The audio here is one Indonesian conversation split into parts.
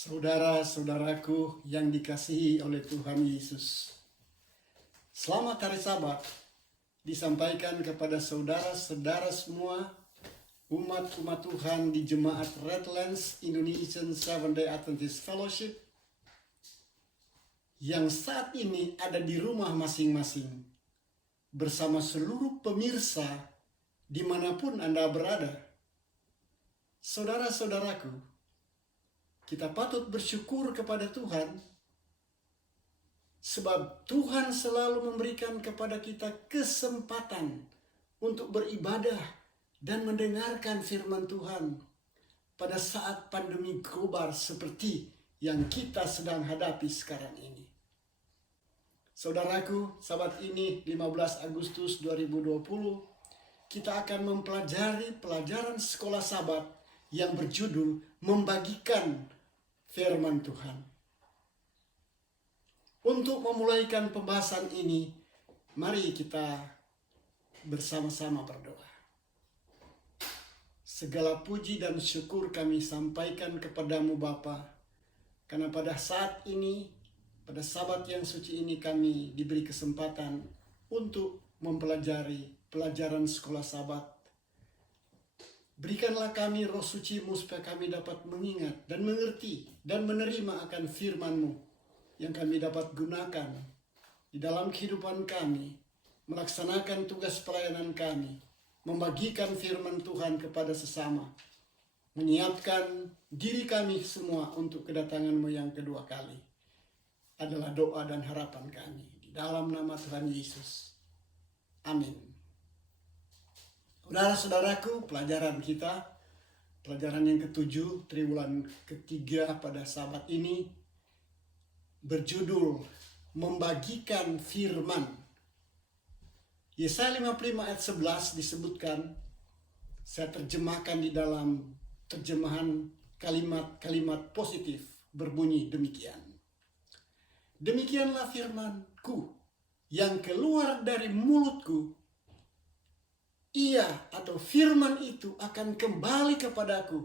Saudara-saudaraku yang dikasihi oleh Tuhan Yesus, selamat hari Sabat disampaikan kepada saudara-saudara semua, umat-umat Tuhan di Jemaat Redlands Indonesian Seventh-day Adventist Fellowship yang saat ini ada di rumah masing-masing bersama seluruh pemirsa dimanapun Anda berada. Saudara-saudaraku, kita patut bersyukur kepada Tuhan sebab Tuhan selalu memberikan kepada kita kesempatan untuk beribadah dan mendengarkan firman Tuhan pada saat pandemi global seperti yang kita sedang hadapi sekarang ini. Saudaraku, sabat ini 15 Agustus 2020 kita akan mempelajari pelajaran sekolah Sabat yang berjudul membagikan firman Tuhan. Untuk memulaikan pembahasan ini, mari kita bersama-sama berdoa. Segala puji dan syukur kami sampaikan kepadamu Bapa, karena pada saat ini, pada Sabat yang suci ini kami diberi kesempatan untuk mempelajari pelajaran sekolah Sabat. Berikanlah kami roh suci-Mu supaya kami dapat mengingat dan mengerti dan menerima akan firman-Mu yang kami dapat gunakan di dalam kehidupan kami, melaksanakan tugas pelayanan kami, membagikan firman Tuhan kepada sesama, menyiapkan diri kami semua untuk kedatangan-Mu yang kedua kali. Adalah doa dan harapan kami di dalam nama Tuhan Yesus. Amin. Saudara-saudaraku, pelajaran kita, pelajaran yang ketujuh, triwulan ketiga pada Sabat ini, berjudul membagikan firman. Yesaya 55 ayat 11 disebutkan, saya terjemahkan di dalam terjemahan kalimat-kalimat positif, berbunyi demikian. Demikianlah firman-Ku yang keluar dari mulutku, ia atau firman itu akan kembali kepadaku.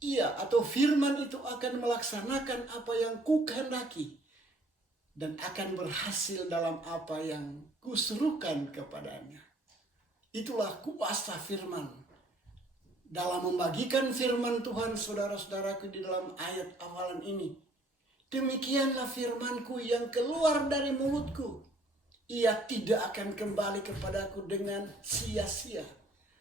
Ia atau firman itu akan melaksanakan apa yang kukehendaki dan akan berhasil dalam apa yang kusuruhkan kepadanya. Itulah kuasa firman. Dalam membagikan firman Tuhan, saudara-saudaraku, di dalam ayat awalan ini, demikianlah firman-Ku yang keluar dari mulutku. Ia tidak akan kembali kepadaku dengan sia-sia,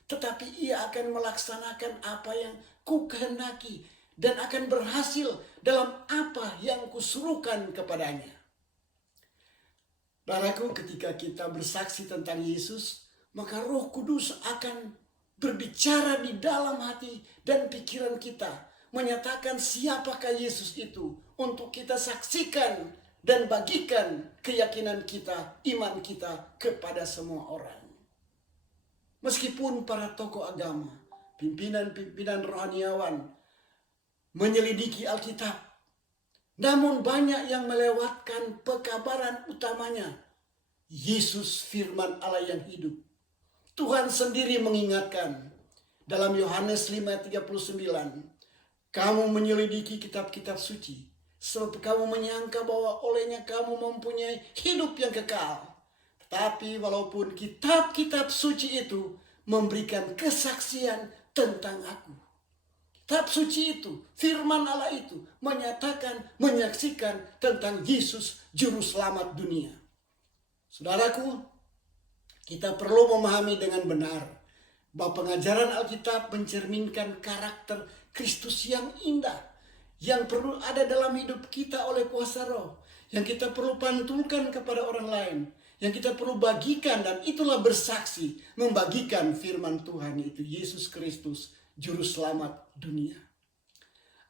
tetapi ia akan melaksanakan apa yang kukehendaki dan akan berhasil dalam apa yang kusuruhkan kepadanya. Saudaraku, ketika kita bersaksi tentang Yesus, maka Roh Kudus akan berbicara di dalam hati dan pikiran kita, menyatakan siapakah Yesus itu untuk kita saksikan dan bagikan keyakinan kita, iman kita kepada semua orang. Meskipun para tokoh agama, pimpinan-pimpinan rohaniawan menyelidiki Alkitab, namun banyak yang melewatkan pekabaran utamanya, Yesus firman Allah yang hidup. Tuhan sendiri mengingatkan dalam Yohanes 5:39, kamu menyelidiki kitab-kitab suci, sebab kamu menyangka bahwa olehnya kamu mempunyai hidup yang kekal. Tetapi walaupun kitab-kitab suci itu memberikan kesaksian tentang aku, kitab suci itu, firman Allah itu menyatakan, menyaksikan tentang Yesus Juru Selamat dunia. Saudaraku, kita perlu memahami dengan benar bahwa pengajaran Alkitab mencerminkan karakter Kristus yang indah, yang perlu ada dalam hidup kita oleh kuasa Roh, yang kita perlu pantulkan kepada orang lain, yang kita perlu bagikan, dan itulah bersaksi, membagikan firman Tuhan, yaitu Yesus Kristus, Juru Selamat dunia.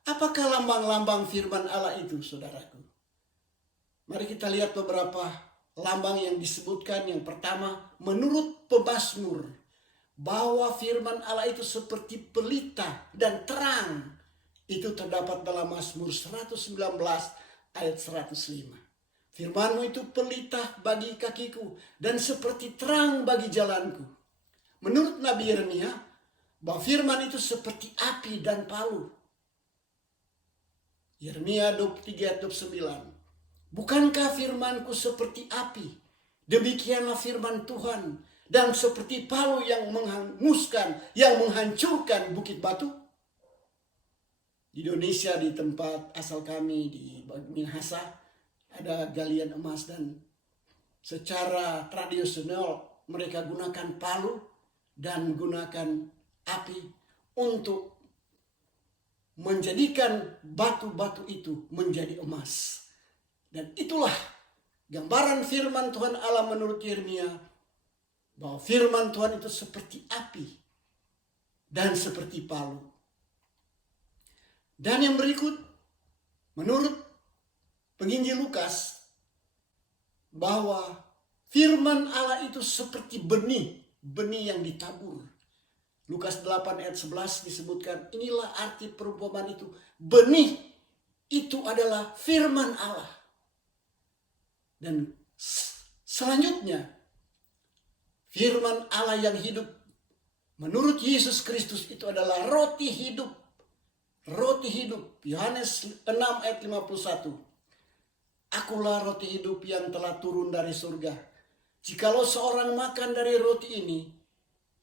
Apakah lambang-lambang firman Allah itu, saudaraku? Mari kita lihat beberapa lambang yang disebutkan. Yang pertama, menurut pemazmur, bahwa firman Allah itu seperti pelita dan terang. Itu terdapat dalam Mazmur 119 ayat 105. Firman-Mu itu pelita bagi kakiku dan seperti terang bagi jalanku. Menurut Nabi Yeremia, bahwa firman itu seperti api dan palu. Yeremia 23 ayat 29. Bukankah firmanku seperti api? Demikianlah firman Tuhan. Dan seperti palu yang menghanguskan, yang menghancurkan bukit batu. Di Indonesia, di tempat asal kami, di Minahasa, ada galian emas. Dan secara tradisional mereka gunakan palu dan gunakan api untuk menjadikan batu-batu itu menjadi emas. Dan itulah gambaran firman Tuhan Allah menurut Yeremia, bahwa firman Tuhan itu seperti api dan seperti palu. Dan yang berikut, menurut penginjil Lukas, bahwa firman Allah itu seperti benih yang ditabur. Lukas 8 ayat 11 disebutkan, inilah arti perumpamaan itu. Benih itu adalah firman Allah. Dan selanjutnya, firman Allah yang hidup menurut Yesus Kristus itu adalah roti hidup. Roti hidup. Yohanes 6 ayat 51. Akulah roti hidup yang telah turun dari surga. Jikalau seorang makan dari roti ini,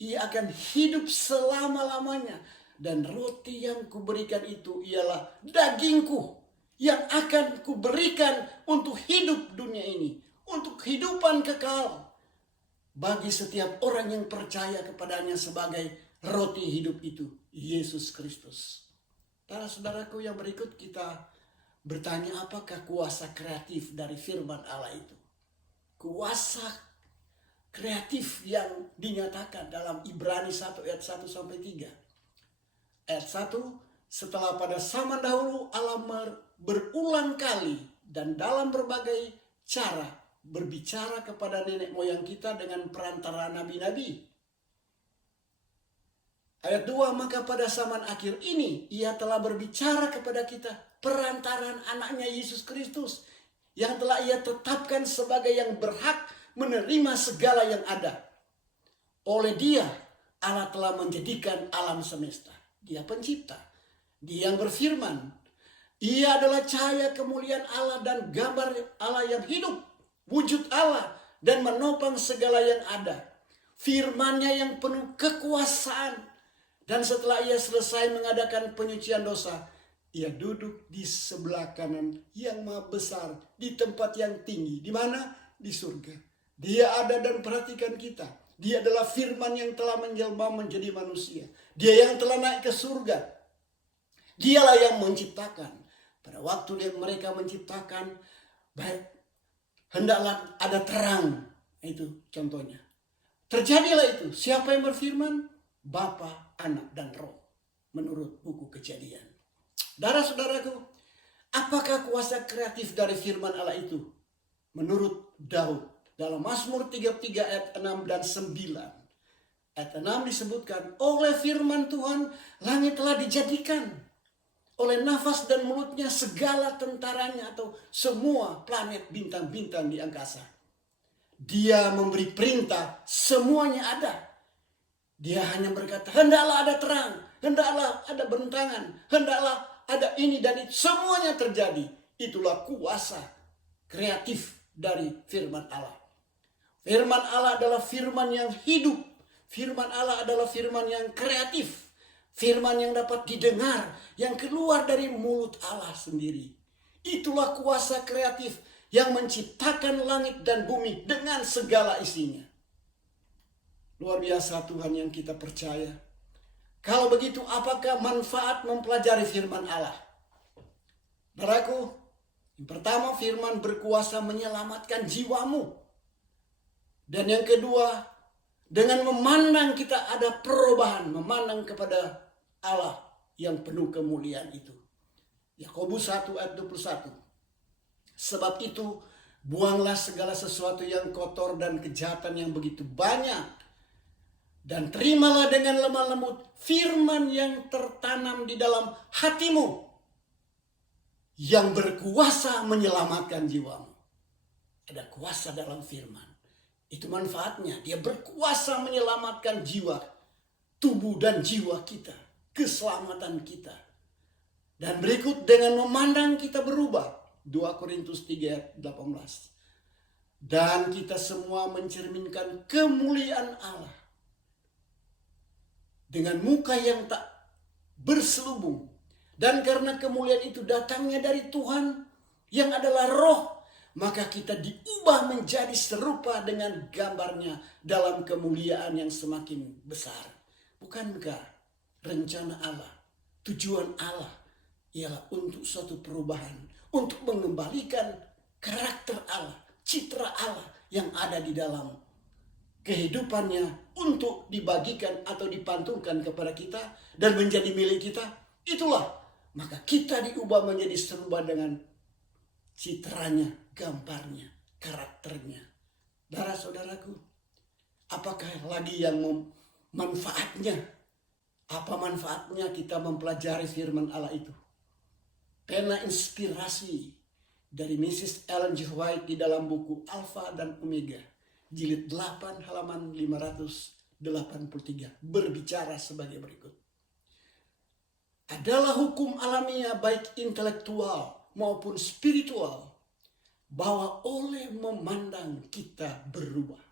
ia akan hidup selama-lamanya. Dan roti yang kuberikan itu ialah dagingku yang akan kuberikan untuk hidup dunia ini. Untuk kehidupan kekal. Bagi setiap orang yang percaya kepadanya sebagai roti hidup itu, Yesus Kristus. Saudaraku yang berikut, kita bertanya, apakah kuasa kreatif dari firman Allah itu? Kuasa kreatif yang dinyatakan dalam Ibrani 1 ayat 1 sampai 3. Ayat 1, setelah pada zaman dahulu Allah berulang kali dan dalam berbagai cara berbicara kepada nenek moyang kita dengan perantara nabi-nabi. Ayat 2, maka pada zaman akhir ini ia telah berbicara kepada kita perantaraan anaknya Yesus Kristus, yang telah ia tetapkan sebagai yang berhak menerima segala yang ada. Oleh dia Allah telah menjadikan alam semesta. Dia pencipta, dia yang berfirman. Ia adalah cahaya kemuliaan Allah dan gambar Allah yang hidup, wujud Allah dan menopang segala yang ada. Firman-Nya yang penuh kekuasaan. Dan setelah ia selesai mengadakan penyucian dosa, ia duduk di sebelah kanan yang maha besar, di tempat yang tinggi. Di mana? Di surga. Dia ada dan perhatikan kita. Dia adalah firman yang telah menjelma menjadi manusia. Dia yang telah naik ke surga. Dialah yang menciptakan. Pada waktu mereka menciptakan, baik, hendaklah ada terang. Itu contohnya. Terjadilah itu. Siapa yang berfirman? Bapa, Anak, dan Roh. Menurut buku Kejadian. Saudara-saudaraku, apakah kuasa kreatif dari firman Allah itu? Menurut Daud, dalam Mazmur 33 ayat 6 dan 9. Ayat 6 disebutkan, oleh firman Tuhan langit telah dijadikan. Oleh nafas dan mulutnya segala tentaranya atau semua planet bintang-bintang di angkasa. Dia memberi perintah, semuanya ada. Dia hanya berkata, hendaklah ada terang, hendaklah ada bentangan, hendaklah ada ini dan itu. Semuanya terjadi. Itulah kuasa kreatif dari firman Allah. Firman Allah adalah firman yang hidup. Firman Allah adalah firman yang kreatif. Firman yang dapat didengar, yang keluar dari mulut Allah sendiri. Itulah kuasa kreatif yang menciptakan langit dan bumi dengan segala isinya. Luar biasa Tuhan yang kita percaya. Kalau begitu, apakah manfaat mempelajari firman Allah? Saudaraku, yang pertama, firman berkuasa menyelamatkan jiwamu. Dan yang kedua, dengan memandang kita ada perubahan, memandang kepada Allah yang penuh kemuliaan itu. Yakobus 1 ayat 21. Sebab itu, buanglah segala sesuatu yang kotor dan kejahatan yang begitu banyak. Dan terimalah dengan lemah lembut firman yang tertanam di dalam hatimu, yang berkuasa menyelamatkan jiwamu. Ada kuasa dalam firman. Itu manfaatnya. Dia berkuasa menyelamatkan jiwa, tubuh dan jiwa kita, keselamatan kita. Dan berikut dengan memandang kita berubah. 2 Korintus 3:18. Dan kita semua mencerminkan kemuliaan Allah dengan muka yang tak berselubung. Dan karena kemuliaan itu datangnya dari Tuhan yang adalah roh, maka kita diubah menjadi serupa dengan gambarnya dalam kemuliaan yang semakin besar. Bukankah rencana Allah, tujuan Allah ialah untuk suatu perubahan, untuk mengembalikan karakter Allah, citra Allah yang ada di dalam kehidupannya untuk dibagikan atau dipantulkan kepada kita dan menjadi milik kita. Itulah, maka kita diubah menjadi serupa dengan citranya, gambarnya, karakternya. Saudara-saudaraku, apakah lagi yang manfaatnya? Apa manfaatnya kita mempelajari firman Allah itu? Pena inspirasi dari Mrs. Ellen G. White di dalam buku Alpha dan Omega, jilid 8 halaman 583, berbicara sebagai berikut. Adalah hukum alamiah baik intelektual maupun spiritual bahwa oleh memandang kita berubah.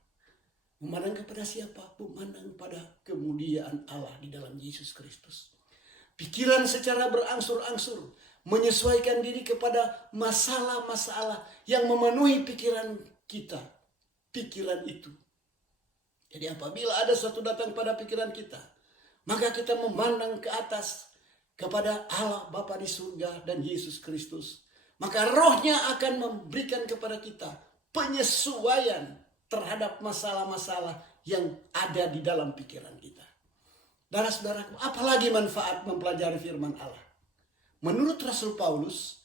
Memandang kepada siapa? Memandang pada kemuliaan Allah di dalam Yesus Kristus. Pikiran secara berangsur-angsur menyesuaikan diri kepada masalah-masalah yang memenuhi pikiran kita. Pikiran itu. Jadi apabila ada sesuatu datang pada pikiran kita, maka kita memandang ke atas kepada Allah Bapa di surga dan Yesus Kristus. Maka rohnya akan memberikan kepada kita penyesuaian terhadap masalah-masalah yang ada di dalam pikiran kita. Saudara-saudaraku, apalagi manfaat mempelajari firman Allah? Menurut Rasul Paulus,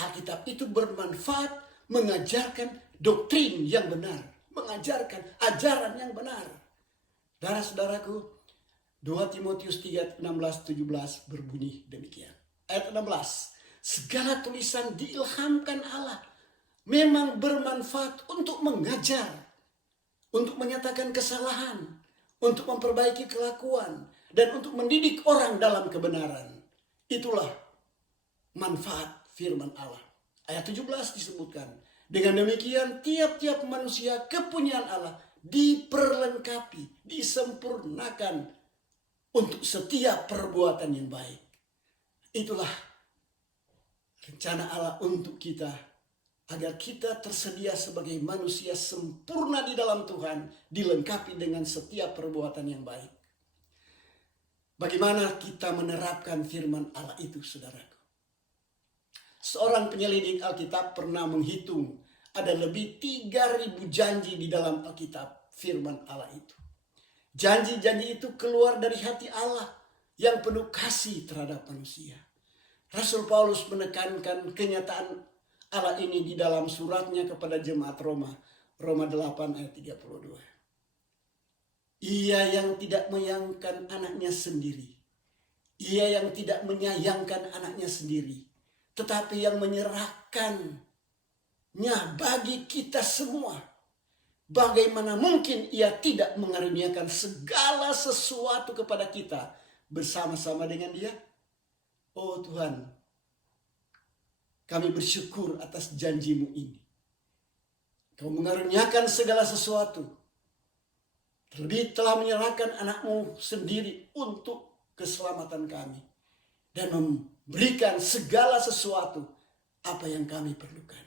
Alkitab itu bermanfaat mengajarkan doktrin yang benar, mengajarkan ajaran yang benar. Saudara-saudaraku, 2 Timotius 3:16-17 berbunyi demikian. Ayat 16, segala tulisan diilhamkan Allah, memang bermanfaat untuk mengajar, untuk menyatakan kesalahan, untuk memperbaiki kelakuan, dan untuk mendidik orang dalam kebenaran. Itulah manfaat firman Allah. Ayat 17 disebutkan, dengan demikian tiap-tiap manusia kepunyaan Allah diperlengkapi, disempurnakan untuk setiap perbuatan yang baik. Itulah rencana Allah untuk kita, agar kita tersedia sebagai manusia sempurna di dalam Tuhan, dilengkapi dengan setiap perbuatan yang baik. Bagaimana kita menerapkan firman Allah itu, saudaraku? Seorang penyelidik Alkitab pernah menghitung ada lebih 3.000 janji di dalam Alkitab firman Allah itu. Janji-janji itu keluar dari hati Allah yang penuh kasih terhadap manusia. Rasul Paulus menekankan kenyataan Allah ini di dalam suratnya kepada jemaat Roma, Roma 8 ayat 32. Ia yang tidak menyayangkan anaknya sendiri, ia yang tidak menyayangkan anaknya sendiri, tetapi yang menyerahkannya bagi kita semua. Bagaimana mungkin ia tidak mengaruniakan segala sesuatu kepada kita bersama-sama dengan dia? Oh Tuhan, kami bersyukur atas janji-Mu ini. Kau mengaruniakan segala sesuatu. Terlebih telah menyerahkan anak-Mu sendiri untuk keselamatan kami. Dan memberikan segala sesuatu apa yang kami perlukan.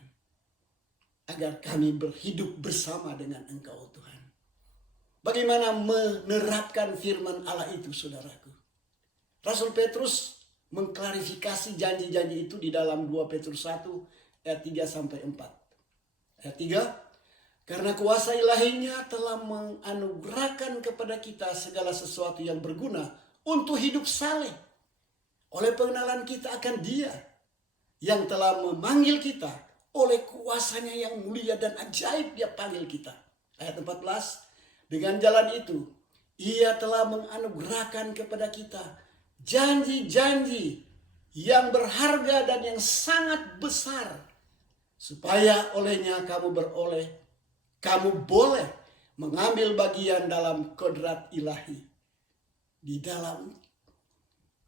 Agar kami berhidup bersama dengan Engkau Tuhan. Bagaimana menerapkan firman Allah itu, saudaraku? Rasul Petrus mengklarifikasi janji-janji itu di dalam 2 Petrus 1 ayat 3-4. Ayat 3, karena kuasa ilahinya telah menganugerahkan kepada kita segala sesuatu yang berguna untuk hidup saleh. Oleh pengenalan kita akan Dia yang telah memanggil kita, oleh kuasanya yang mulia dan ajaib Dia panggil kita. Ayat 14, dengan jalan itu Ia telah menganugerahkan kepada kita janji-janji yang berharga dan yang sangat besar, supaya olehnya kamu boleh mengambil bagian dalam kodrat ilahi, di dalam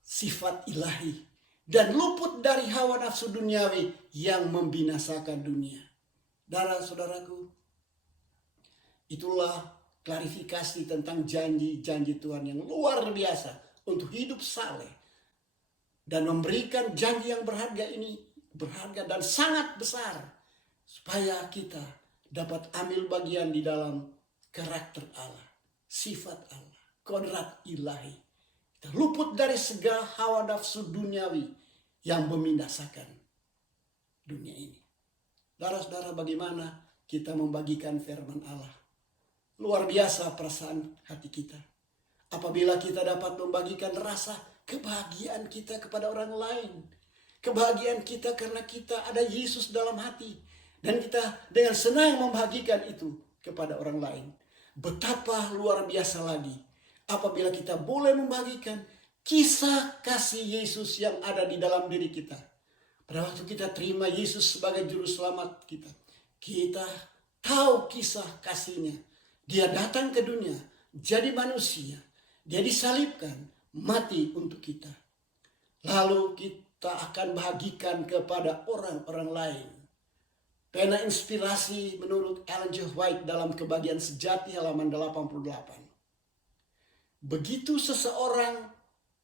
sifat ilahi, dan luput dari hawa nafsu duniawi yang membinasakan dunia. Saudara-saudaraku, itulah klarifikasi tentang janji-janji Tuhan yang luar biasa untuk hidup saleh dan memberikan janji yang berharga dan sangat besar supaya kita dapat ambil bagian di dalam karakter Allah, sifat Allah, kodrat ilahi. Kita luput dari segala hawa nafsu duniawi yang membinasakan dunia ini. Saudara-saudara, bagaimana kita membagikan firman Allah? Luar biasa perasaan hati kita apabila kita dapat membagikan rasa kebahagiaan kita kepada orang lain. Kebahagiaan kita karena kita ada Yesus dalam hati. Dan kita dengan senang membagikan itu kepada orang lain. Betapa luar biasa lagi apabila kita boleh membagikan kisah kasih Yesus yang ada di dalam diri kita. Pada waktu kita terima Yesus sebagai juru selamat kita, kita tahu kisah kasihnya. Dia datang ke dunia, jadi manusia. Dia disalibkan, mati untuk kita. Lalu kita akan bagikan kepada orang-orang lain. Pena inspirasi menurut Ellen G. White dalam Kebahagiaan Sejati halaman 88. Begitu seseorang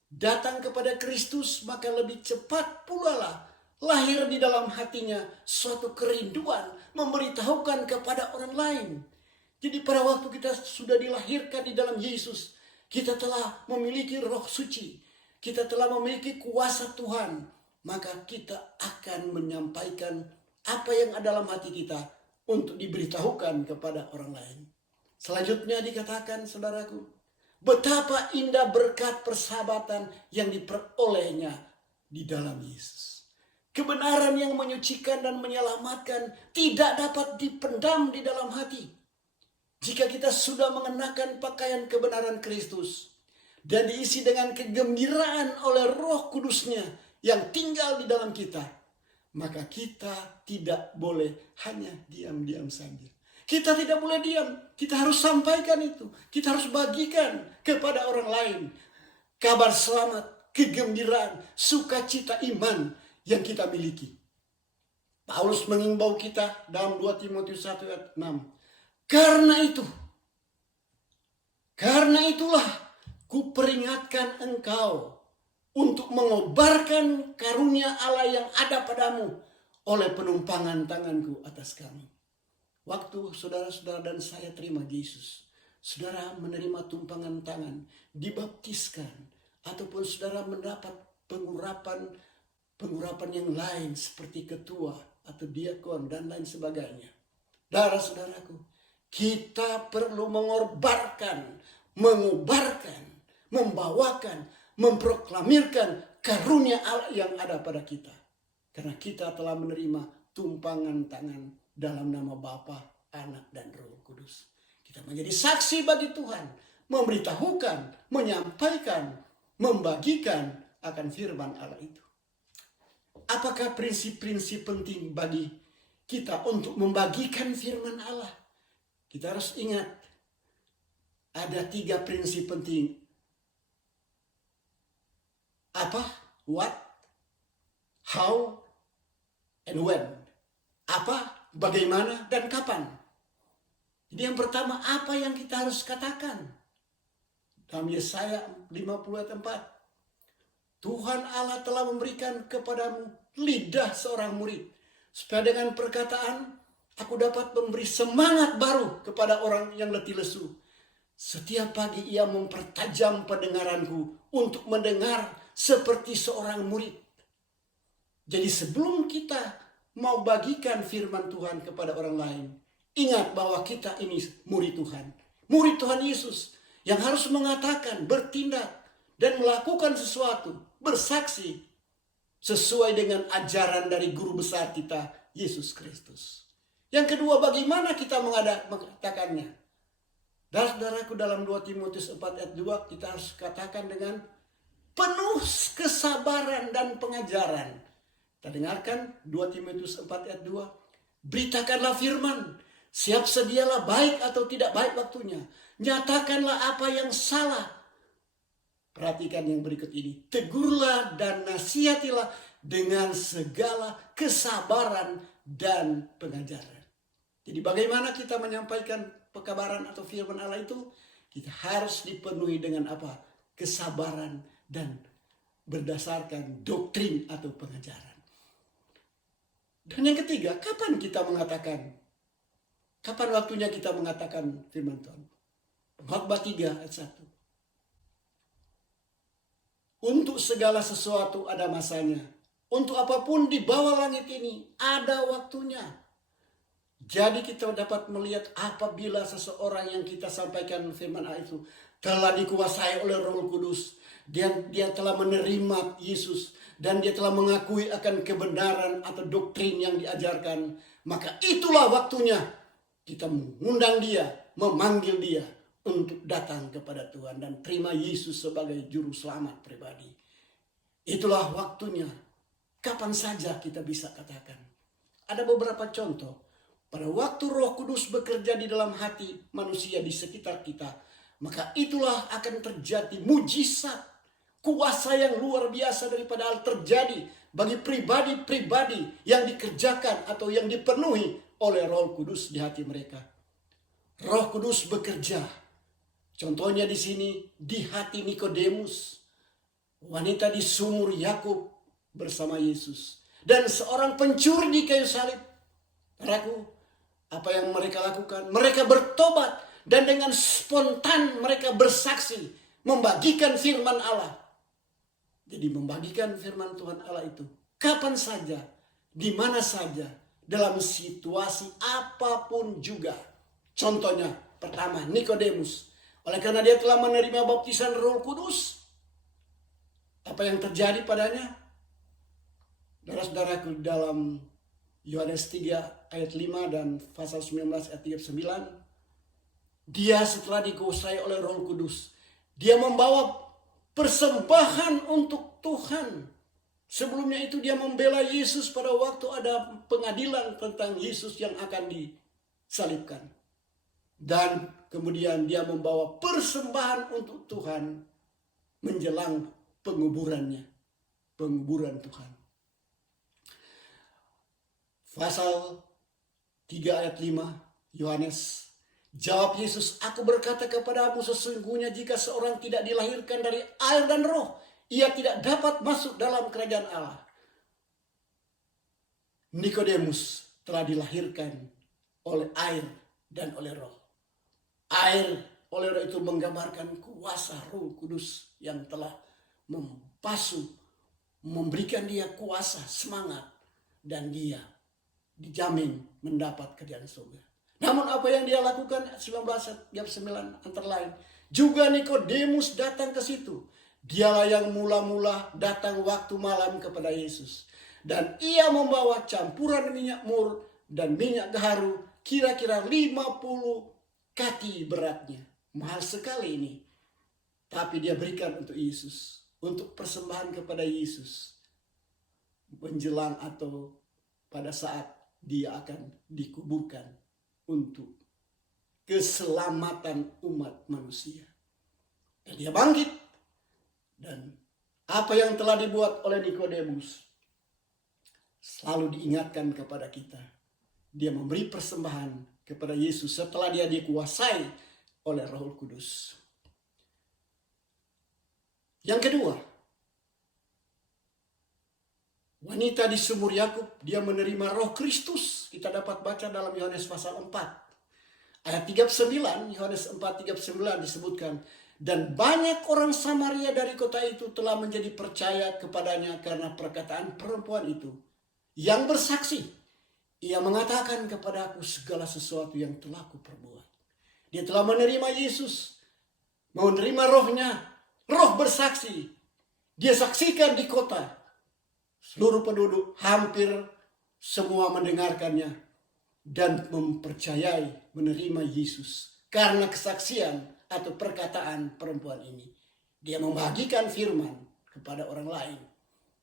datang kepada Kristus, maka lebih cepat pula lah lahir di dalam hatinya suatu kerinduan memberitahukan kepada orang lain. Jadi pada waktu kita sudah dilahirkan di dalam Yesus, kita telah memiliki Roh Suci, kita telah memiliki kuasa Tuhan, maka kita akan menyampaikan apa yang ada dalam hati kita untuk diberitahukan kepada orang lain. Selanjutnya dikatakan, saudaraku, betapa indah berkat persahabatan yang diperolehnya di dalam Yesus. Kebenaran yang menyucikan dan menyelamatkan tidak dapat dipendam di dalam hati. Jika kita sudah mengenakan pakaian kebenaran Kristus dan diisi dengan kegembiraan oleh Roh Kudus-Nya yang tinggal di dalam kita, maka kita tidak boleh hanya diam-diam saja. Kita tidak boleh diam, kita harus sampaikan itu. Kita harus bagikan kepada orang lain kabar selamat, kegembiraan, sukacita iman yang kita miliki. Paulus mengimbau kita dalam 2 Timotius 1 ayat 6. Karena itulah kuperingatkan engkau untuk mengobarkan karunia Allah yang ada padamu oleh penumpangan tanganku atas kamu. Waktu saudara-saudara dan saya terima Yesus, saudara menerima tumpangan tangan, dibaptiskan, ataupun saudara mendapat pengurapan yang lain seperti ketua atau diakon dan lain sebagainya. Saudara-saudaraku, kita perlu mengobarkan, mengubarkan, membawakan, memproklamirkan karunia Allah yang ada pada kita. Karena kita telah menerima tumpangan tangan dalam nama Bapa, Anak, dan Roh Kudus. Kita menjadi saksi bagi Tuhan, memberitahukan, menyampaikan, membagikan akan firman Allah itu. Apakah prinsip-prinsip penting bagi kita untuk membagikan firman Allah? Kita harus ingat, ada 3 prinsip penting. Apa? What? How? And when? Apa? Bagaimana? Dan kapan? Jadi yang pertama, apa yang kita harus katakan? Dalam Yesaya 50 ayat 4. Tuhan Allah telah memberikan kepadamu lidah seorang murid, supaya dengan perkataan aku dapat memberi semangat baru kepada orang yang letih lesu. Setiap pagi ia mempertajam pendengaranku untuk mendengar seperti seorang murid. Jadi sebelum kita mau bagikan firman Tuhan kepada orang lain, ingat bahwa kita ini murid Tuhan. Murid Tuhan Yesus yang harus mengatakan, bertindak, dan melakukan sesuatu, bersaksi sesuai dengan ajaran dari guru besar kita, Yesus Kristus. Yang kedua, bagaimana kita mengatakannya? Saudaraku, dalam 2 Timotius 4 ayat 2 kita harus katakan dengan penuh kesabaran dan pengajaran. Kita dengarkan 2 Timotius 4 ayat 2. Beritakanlah firman, siap sedialah baik atau tidak baik waktunya. Nyatakanlah apa yang salah Perhatikan yang berikut ini. Tegurlah dan nasihatilah dengan segala kesabaran dan pengajaran. Jadi bagaimana kita menyampaikan pekabaran atau firman Allah itu? Kita harus dipenuhi dengan apa? Kesabaran dan berdasarkan doktrin atau pengajaran. Dan yang ketiga, kapan kita mengatakan? Kapan waktunya kita mengatakan firman Tuhan? Khotbah 3 ayat 1. Untuk segala sesuatu ada masanya. Untuk apapun di bawah langit ini ada waktunya. Jadi kita dapat melihat apabila seseorang yang kita sampaikan firman Allah itu telah dikuasai oleh Roh Kudus. Dia telah menerima Yesus. Dan dia telah mengakui akan kebenaran atau doktrin yang diajarkan. Maka itulah waktunya kita mengundang dia, memanggil dia untuk datang kepada Tuhan dan terima Yesus sebagai juru selamat pribadi. Itulah waktunya. Kapan saja kita bisa katakan. Ada beberapa contoh. Pada waktu Roh Kudus bekerja di dalam hati manusia di sekitar kita, maka itulah akan terjadi mujizat. Kuasa yang luar biasa daripada hal terjadi bagi pribadi-pribadi yang dikerjakan atau yang dipenuhi oleh Roh Kudus di hati mereka. Roh Kudus bekerja. Contohnya di sini di hati Nikodemus, wanita di sumur Yakub bersama Yesus, dan seorang pencuri di kayu salib. Ragu apa yang mereka lakukan? Mereka bertobat dan dengan spontan mereka bersaksi membagikan firman Allah. Jadi membagikan firman Tuhan Allah itu kapan saja, di mana saja, dalam situasi apapun juga. Contohnya pertama Nikodemus. Oleh karena dia telah menerima baptisan Roh Kudus, apa yang terjadi padanya? Saudara-saudaraku, dalam Yohanes 3 ayat 5 dan pasal 19 ayat 39, dia setelah dikuasai oleh Roh Kudus, dia membawa persembahan untuk Tuhan. Sebelumnya itu dia membela Yesus pada waktu ada pengadilan tentang Yesus yang akan disalibkan. Dan kemudian dia membawa persembahan untuk Tuhan menjelang penguburannya. Penguburan Tuhan. Pasal 3 ayat 5 Yohanes. Jawab Yesus, aku berkata kepadamu sesungguhnya jika seorang tidak dilahirkan dari air dan roh, ia tidak dapat masuk dalam kerajaan Allah. Nikodemus telah dilahirkan oleh air dan oleh roh. Air oleh roh itu menggambarkan kuasa Roh Kudus yang telah membasuh, memberikan dia kuasa, semangat, dan dia dijamin mendapat kerjaan surga. Namun apa yang dia lakukan? 19 ayat 9 antara lain. Juga Nikodemus datang ke situ. Dialah yang mula-mula datang waktu malam kepada Yesus. Dan ia membawa campuran minyak mur dan minyak gaharu kira-kira 50 kaki beratnya. Mahal sekali ini. Tapi dia berikan untuk Yesus. Untuk persembahan kepada Yesus. Menjelang atau pada saat dia akan dikuburkan. Untuk keselamatan umat manusia. Dan dia bangkit. Dan apa yang telah dibuat oleh Nikodemus selalu diingatkan kepada kita. Dia memberi persembahan kepada Yesus setelah dia dikuasai oleh Roh Kudus. Yang kedua, wanita di sumur Yakub, dia menerima Roh Kristus. Kita dapat baca dalam Yohanes pasal 4. Ayat 39, Yohanes 4:39 disebutkan. Dan banyak orang Samaria dari kota itu telah menjadi percaya kepadanya karena perkataan perempuan itu. Yang bersaksi, ia mengatakan kepadaku segala sesuatu yang telah kuperbuat. Dia telah menerima Yesus, menerima rohnya, roh bersaksi. Dia saksikan di kota. Seluruh penduduk hampir semua mendengarkannya dan mempercayai menerima Yesus karena kesaksian atau perkataan perempuan ini. Dia membagikan firman kepada orang lain.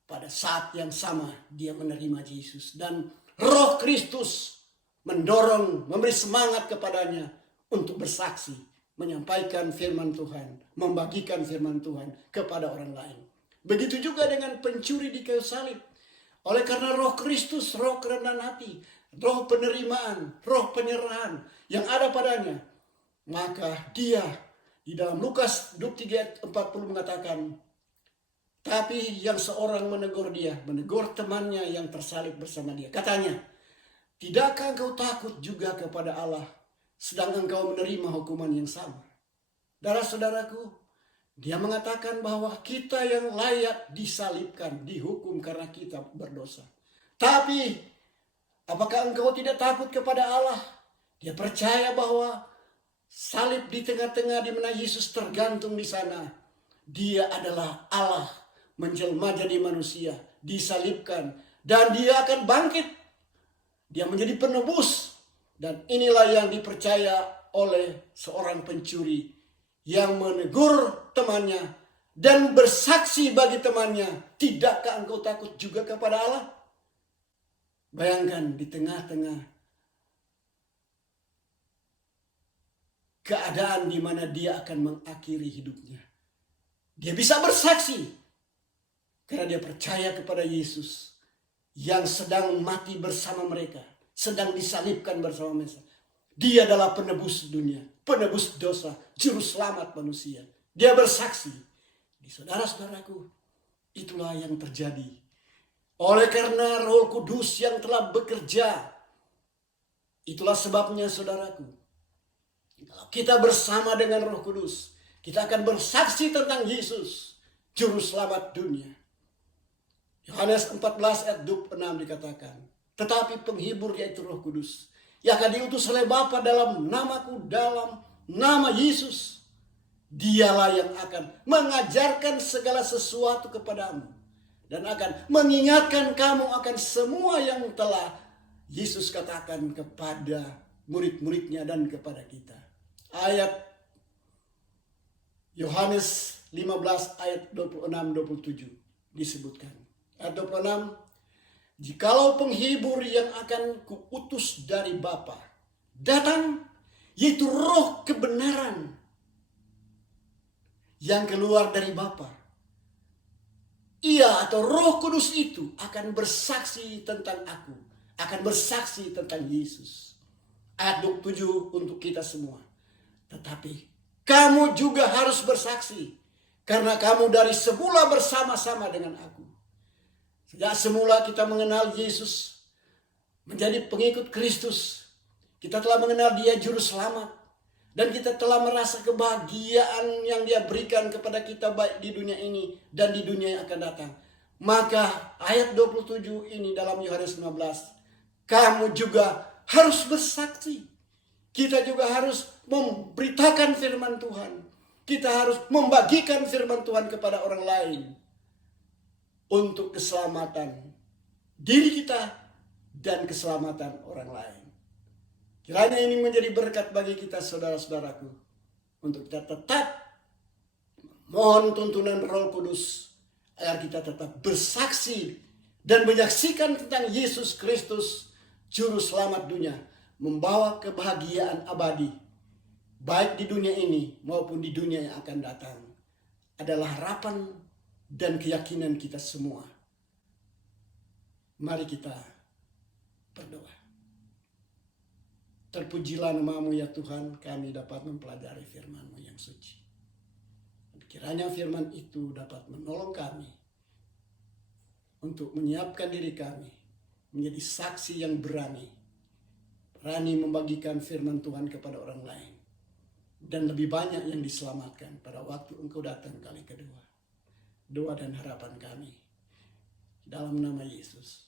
Pada saat yang sama dia menerima Yesus. Dan Roh Kristus mendorong, memberi semangat kepadanya untuk bersaksi menyampaikan firman Tuhan, membagikan firman Tuhan kepada orang lain. Begitu juga dengan pencuri di kayu salib. Oleh karena roh Kristus, roh kerendahan hati, roh penerimaan, roh penyerahan yang ada padanya, maka dia di dalam Lukas 23:40 mengatakan, tapi yang seorang menegur dia, menegur temannya yang tersalib bersama dia. Katanya, tidakkah engkau takut juga kepada Allah, sedang engkau menerima hukuman yang sama? Saudara-saudaraku, dia mengatakan bahwa kita yang layak disalibkan, dihukum karena kita berdosa. Tapi, apakah engkau tidak takut kepada Allah? Dia percaya bahwa salib di tengah-tengah di mana Yesus tergantung di sana. Dia adalah Allah, menjelma jadi manusia, disalibkan. Dan dia akan bangkit. Dia menjadi penebus. Dan inilah yang dipercaya oleh seorang pencuri yang menegur temannya dan bersaksi bagi temannya, tidakkah engkau takut juga kepada Allah? Bayangkan di tengah-tengah keadaan di mana dia akan mengakhiri hidupnya, dia bisa bersaksi karena dia percaya kepada Yesus yang sedang mati bersama mereka, sedang disalibkan bersama mereka. Dia adalah penebus dunia, penebus dosa, juru selamat manusia. Dia bersaksi. Di saudara-saudaraku, itulah yang terjadi. Oleh karena Roh Kudus yang telah bekerja, itulah sebabnya saudaraku, kalau kita bersama dengan Roh Kudus, kita akan bersaksi tentang Yesus, juru selamat dunia. Yohanes 14 ayat 26 dikatakan, tetapi penghibur yaitu Roh Kudus, yang akan diutus oleh Bapa dalam namaku, dalam nama Yesus, dialah yang akan mengajarkan segala sesuatu kepadamu dan akan mengingatkan kamu akan semua yang telah Yesus katakan kepada murid-muridnya dan kepada kita. Ayat Yohanes 15 ayat 26-27 disebutkan. Ayat 26, jikalau penghibur yang akan kuutus dari Bapa datang, yaitu roh kebenaran yang keluar dari Bapa, ia atau Roh Kudus itu akan bersaksi tentang aku, akan bersaksi tentang Yesus. Ayat 27 untuk kita semua. Tetapi kamu juga harus bersaksi, karena kamu dari semula bersama-sama dengan aku. Sejak semula kita mengenal Yesus, menjadi pengikut Kristus. Kita telah mengenal Dia juru selamat. Dan kita telah merasa kebahagiaan yang Dia berikan kepada kita baik di dunia ini dan di dunia yang akan datang. Maka ayat 27 ini dalam Yohanes 15, kamu juga harus bersaksi. Kita juga harus memberitakan firman Tuhan. Kita harus membagikan firman Tuhan kepada orang lain. Untuk keselamatan diri kita dan keselamatan orang lain. Kiranya ini menjadi berkat bagi kita saudara-saudaraku. Untuk kita tetap mohon tuntunan Roh Kudus. Agar kita tetap bersaksi dan menyaksikan tentang Yesus Kristus, Juru Selamat dunia. Membawa kebahagiaan abadi. Baik di dunia ini maupun di dunia yang akan datang. Adalah harapan dan keyakinan kita semua. Mari kita berdoa. Terpujilah nama-Mu ya Tuhan, kami dapat mempelajari firman-Mu yang suci. Kiranya firman itu dapat menolong kami untuk menyiapkan diri kami menjadi saksi yang berani membagikan firman Tuhan kepada orang lain. Dan lebih banyak yang diselamatkan pada waktu Engkau datang kali kedua. Doa dan harapan kami dalam nama Yesus.